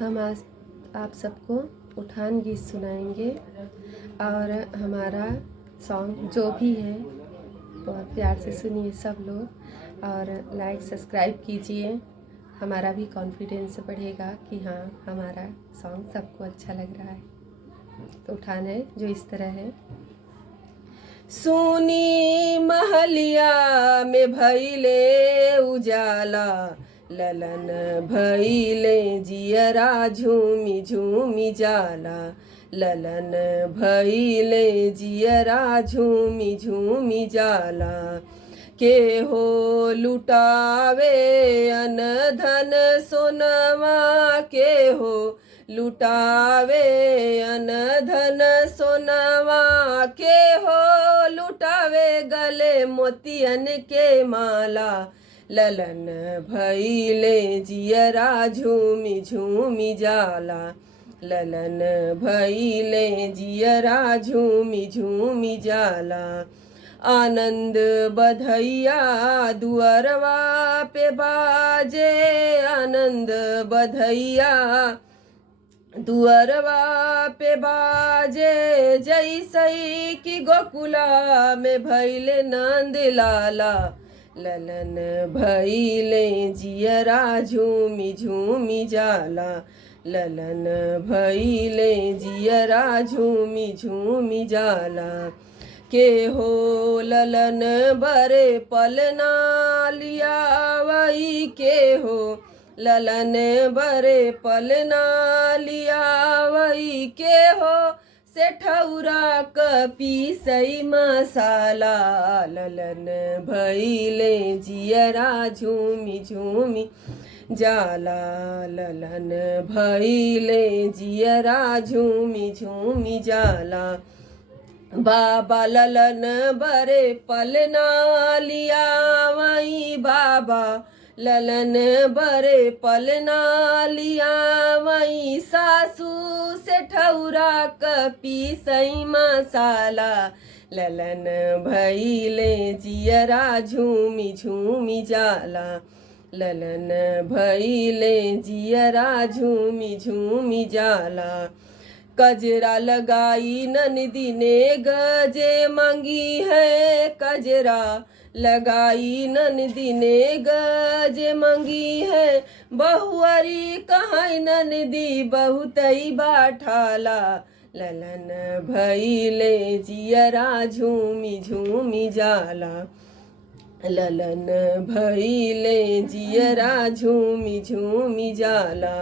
हम आज आप सबको उठान गीत सुनाएंगे और हमारा सॉन्ग जो भी है बहुत प्यार से सुनिए सब लोग और लाइक सब्सक्राइब कीजिए। हमारा भी कॉन्फिडेंस बढ़ेगा कि हाँ हमारा सॉन्ग सबको अच्छा लग रहा है। तो उठान है जो इस तरह है। सुनी महलिया में भइले उजाला, ललन भइले जियरा झूमी झूमी जाला। ललन भइले जियरा झूमी झूमी जाला। के हो लुटावे अन धन सोनवा, के हो लुटावे अन धन सोनवा, के हो लुटावे गले मोतियन के माला। ललन भइले जियरा झूमी झूमी जाला। ललन भइले जियरा झूमी झूमी जाला। आनंद बधैया दुअरवा पे बाजे, आनंद बधैया दुअरवा पे बाजे। जैसई की गोकुला में भइले नंद लाला। ललन भइले जियरा झूमी झूमी जाला। ललन भइले जियरा झूमी झूमी जाला। के हो ललन बरे पलना लिया वही, के हो ललन बरे पलना लिया वही, के हो से ठौरा कपी सई मसाला। ललन भइले जियरा झूमी झूमी जाला। ललन भइले जियरा झूमी झूमी जाला। बाबा ललन बरे पलना लिया वही, बाबा ललन बरे पलना लिया वही। सासू से ठौरा कपी सई मसाला। ललन भइले जियरा झूमी झूमी जाला। ललन भइले जियरा झूमी झूमी जाला। कजरा लगाई ननदी ने गजे मांगी है, कजरा लगाई ननदी ने गजे मांगी है। बहुअरी कहाँ ननदी बहुतई बाठाला। ललन भइले जियरा झूमी झूमी जाला। ललन भइले जियरा झूमी झूमी जाला।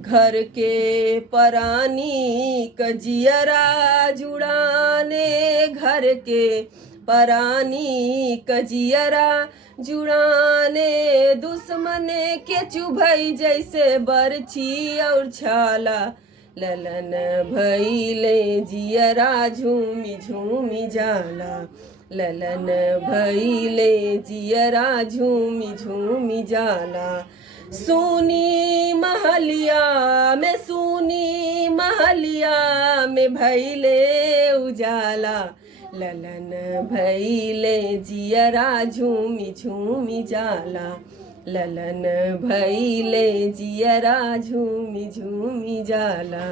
घर के परानी कजियरा जुड़ाने, घर के परानी कजियरा जुड़ाने। दुश्मन के चुभई जैसे बरछी और छाला। ललन भइले जियरा झूमी झूमी जाला। ललन भइले जियरा झूमी झूमी जाला। सुनी महलिया में, सुनी महलिया में भइले उजाला। ललन भइले जियरा झूमी झूमी जाला। ललन भइले जियरा झूमी झूमी जाला।